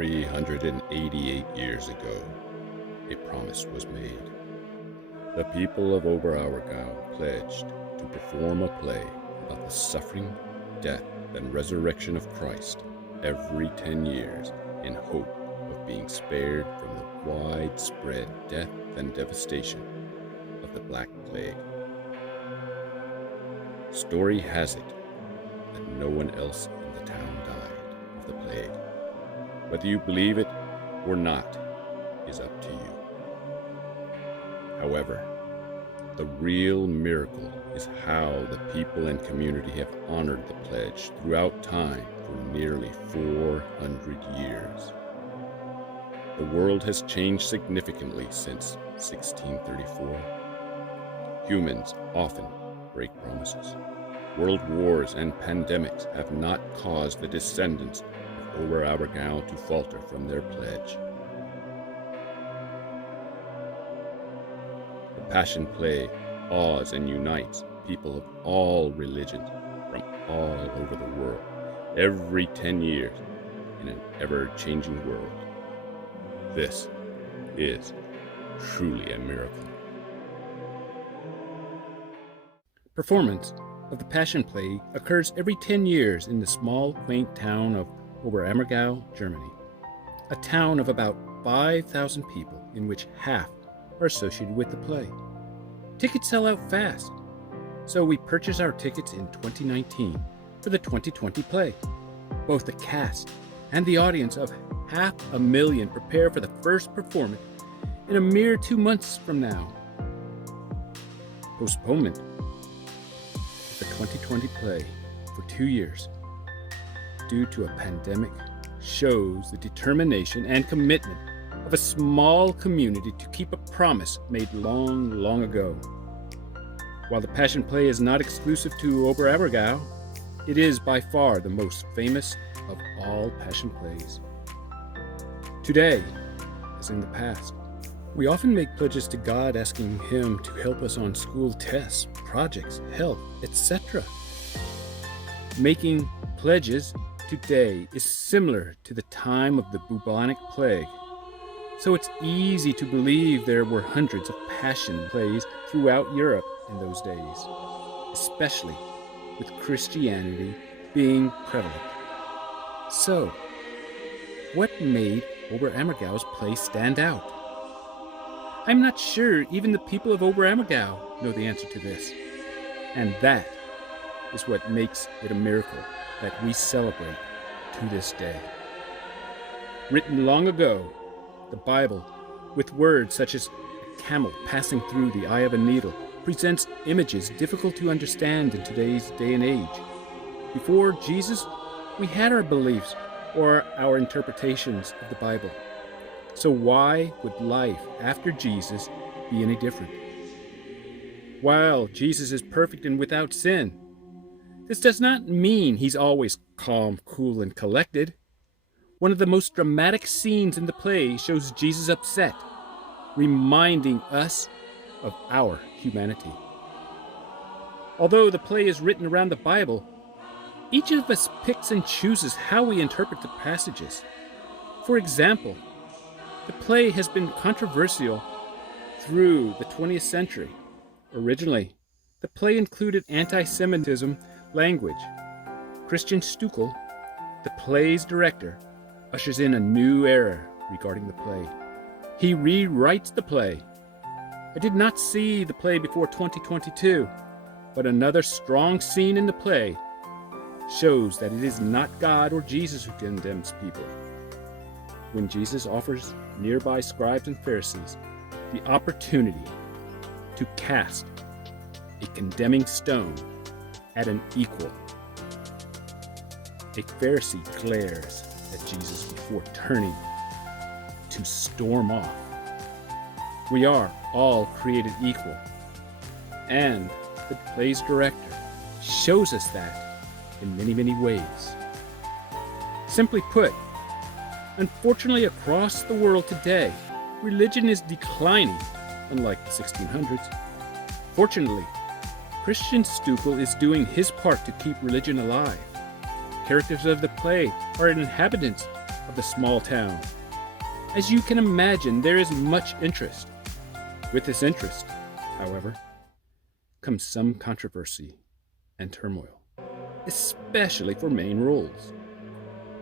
388 years ago, a promise was made. The people of Oberammergau pledged to perform a play about the suffering, death, and resurrection of Christ every 10 years in hope of being spared from the widespread death and devastation of the Black Plague. Story has it that no one else in the town died of the plague. Whether you believe it or not is up to you. However, the real miracle is how the people and community have honored the pledge throughout time for nearly 400 years. The world has changed significantly since 1634. Humans often break promises. World wars and pandemics have not caused the descendants of Oberammergau to falter from their pledge. The Passion Play awes and unites people of all religions from all over the world every 10 years in an ever-changing world. This is truly a miracle. Performance of the Passion Play occurs every 10 years in the small, quaint town of Oberammergau, Germany, a town of about 5,000 people in which half are associated with the play. Tickets sell out fast, so we purchased our tickets in 2019 for the 2020 play. Both the cast and the audience of 500,000 prepare for the first performance in a mere 2 months from now. Postponement of the 2020 play for 2 years due to a pandemic shows the determination and commitment of a small community to keep a promise made long, long ago. While the Passion Play is not exclusive to Oberammergau, it is by far the most famous of all Passion Plays. Today, as in the past, we often make pledges to God asking Him to help us on school tests, projects, health, etc. Making pledges today is similar to the time of the bubonic plague, so it's easy to believe there were hundreds of passion plays throughout Europe in those days, especially with Christianity being prevalent. So, what made Oberammergau's play stand out? I'm not sure even the people of Oberammergau know the answer to this, and that is what makes it a miracle that we celebrate to this day. Written long ago, the Bible, with words such as a camel passing through the eye of a needle, presents images difficult to understand in today's day and age. Before Jesus, we had our beliefs or our interpretations of the Bible. So why would life after Jesus be any different? While Jesus is perfect and without sin, this does not mean he's always calm, cool, and collected. One of the most dramatic scenes in the play shows Jesus upset, reminding us of our humanity. Although the play is written around the Bible, each of us picks and chooses how we interpret the passages. For example, the play has been controversial through the 20th century. Originally, the play included anti-Semitism language. Christian Stuckel, the play's director, ushers in a new era regarding the play. He rewrites the play. I did not see the play before 2022, but another strong scene in the play shows that it is not God or Jesus who condemns people. When Jesus offers nearby scribes and Pharisees the opportunity to cast a condemning stone at an equal, a Pharisee glares at Jesus before turning to storm off. We are all created equal, and the play's director shows us that in many, many ways. Simply put, unfortunately across the world today, religion is declining, unlike the 1600s. Fortunately, Christian Stuckel is doing his part to keep religion alive. Characters of the play are inhabitants of the small town. As you can imagine, there is much interest. With this interest, however, comes some controversy and turmoil, especially for main roles.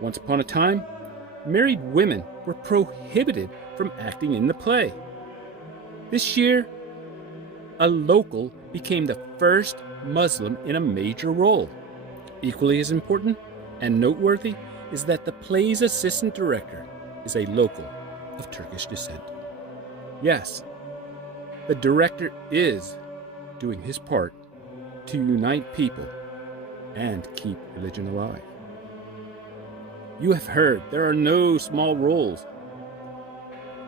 Once upon a time, married women were prohibited from acting in the play. This year, a local became the first Muslim in a major role. Equally as important and noteworthy is that the play's assistant director is a local of Turkish descent. Yes, the director is doing his part to unite people and keep religion alive. You have heard there are no small roles.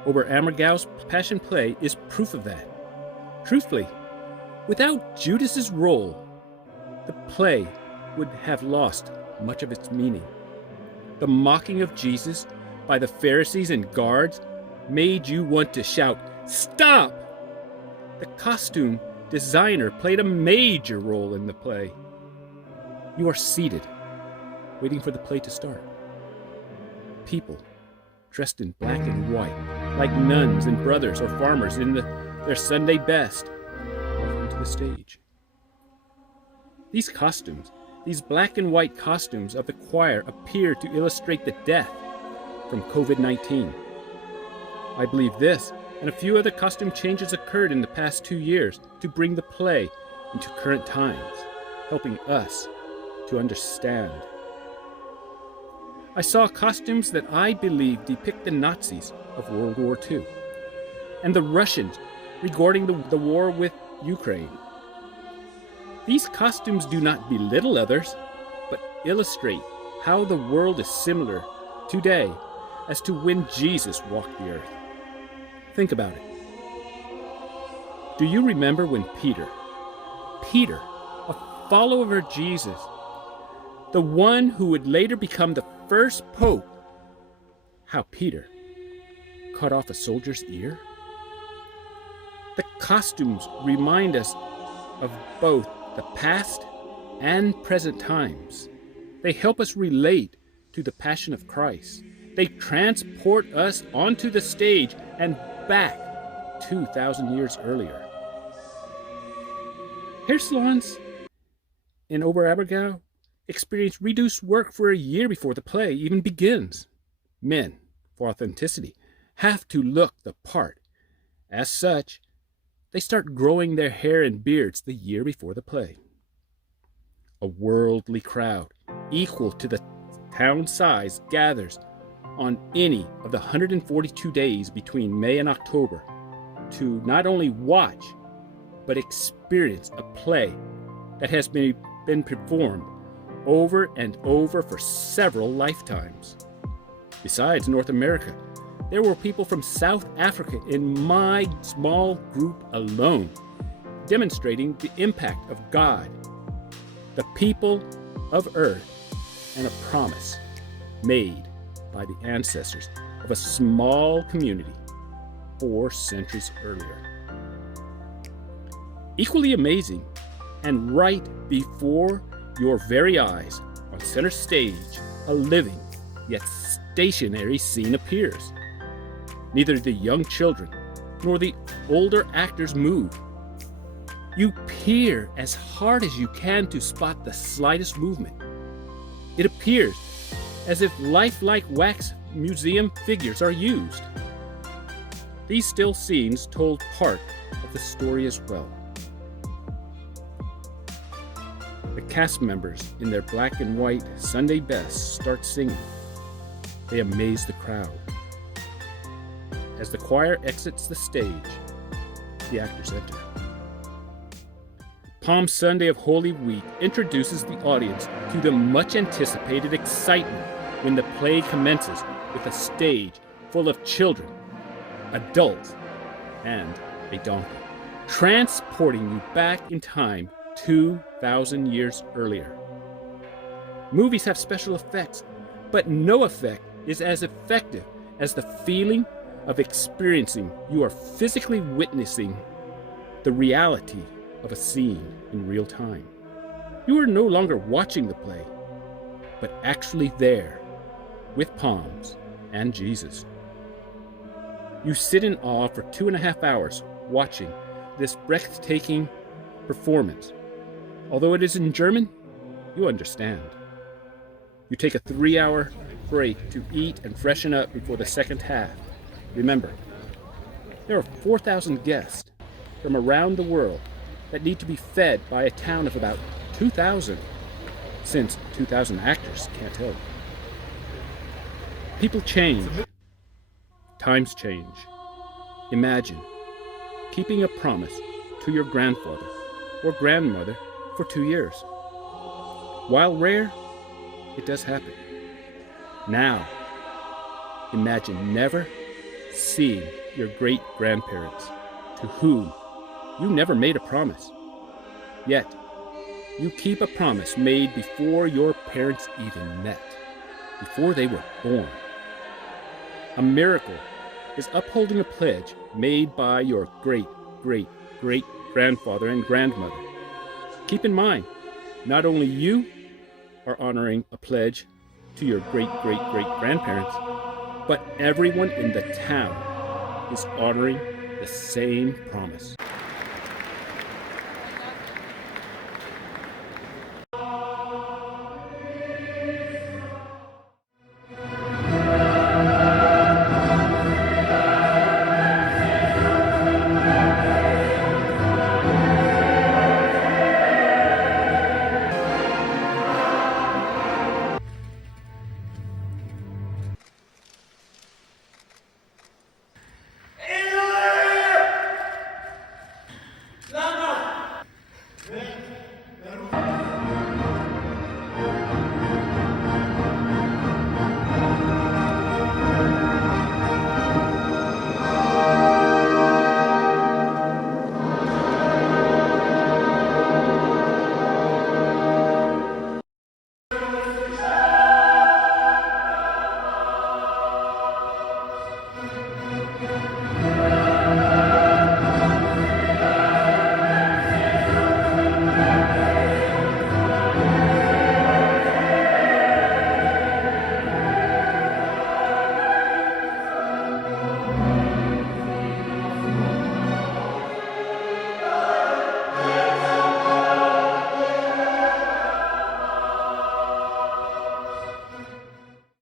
Oberammergau's Passion Play is proof of that. Truthfully, without Judas's role, the play would have lost much of its meaning. The mocking of Jesus by the Pharisees and guards made you want to shout, "Stop!" The costume designer played a major role in the play. You are seated, waiting for the play to start. People dressed in black and white, like nuns and brothers or farmers in their Sunday best, walk onto the stage. These costumes, these black and white costumes of the choir appear to illustrate the death from COVID-19. I believe this and a few other costume changes occurred in the past 2 years to bring the play into current times, helping us to understand. I saw costumes that I believe depict the Nazis of World War II and the Russians regarding the war with Ukraine. These costumes do not belittle others, but illustrate how the world is similar today as to when Jesus walked the earth. Think about it. Do you remember when Peter, a follower of Jesus, the one who would later become the first pope, how Peter cut off a soldier's ear? The costumes remind us of both the past and present times. They help us relate to the Passion of Christ. They transport us onto the stage and back 2,000 years earlier. Hair salons in Oberammergau experience reduced work for a year before the play even begins. Men, for authenticity, have to look the part. As such, they start growing their hair and beards the year before the play. A worldly crowd, equal to the town size, gathers on any of the 142 days between May and October to not only watch, but experience a play that has been performed over and over for several lifetimes. Besides North America, there were people from South Africa in my small group alone, demonstrating the impact of God, the people of earth, and a promise made by the ancestors of a small community 4 centuries earlier. Equally amazing, and right before your very eyes, on center stage, a living yet stationary scene appears. Neither the young children nor the older actors move. You peer as hard as you can to spot the slightest movement. It appears as if lifelike wax museum figures are used. These still scenes told part of the story as well. The cast members in their black and white Sunday best start singing. They amaze the crowd. As the choir exits the stage, the actors enter. Palm Sunday of Holy Week introduces the audience to the much anticipated excitement when the play commences with a stage full of children, adults, and a donkey, transporting you back in time 2,000 years earlier. Movies have special effects, but no effect is as effective as the feeling of experiencing you are physically witnessing the reality of a scene in real time. You are no longer watching the play, but actually there with palms and Jesus. You sit in awe for 2.5 hours watching this breathtaking performance. Although it is in German, you understand. You take a 3-hour break to eat and freshen up before the second half. Remember, there are 4,000 guests from around the world that need to be fed by a town of about 2,000, since 2,000 actors can't help. People change. Times change. Imagine keeping a promise to your grandfather or grandmother for 2 years. While rare, it does happen. Now, imagine never seeing your great-grandparents to whom you never made a promise. Yet, you keep a promise made before your parents even met, before they were born. A miracle is upholding a pledge made by your great-great-great-grandfather and grandmother. Keep in mind, not only you are honoring a pledge to your great-great-great-grandparents, but everyone in the town is honoring the same promise.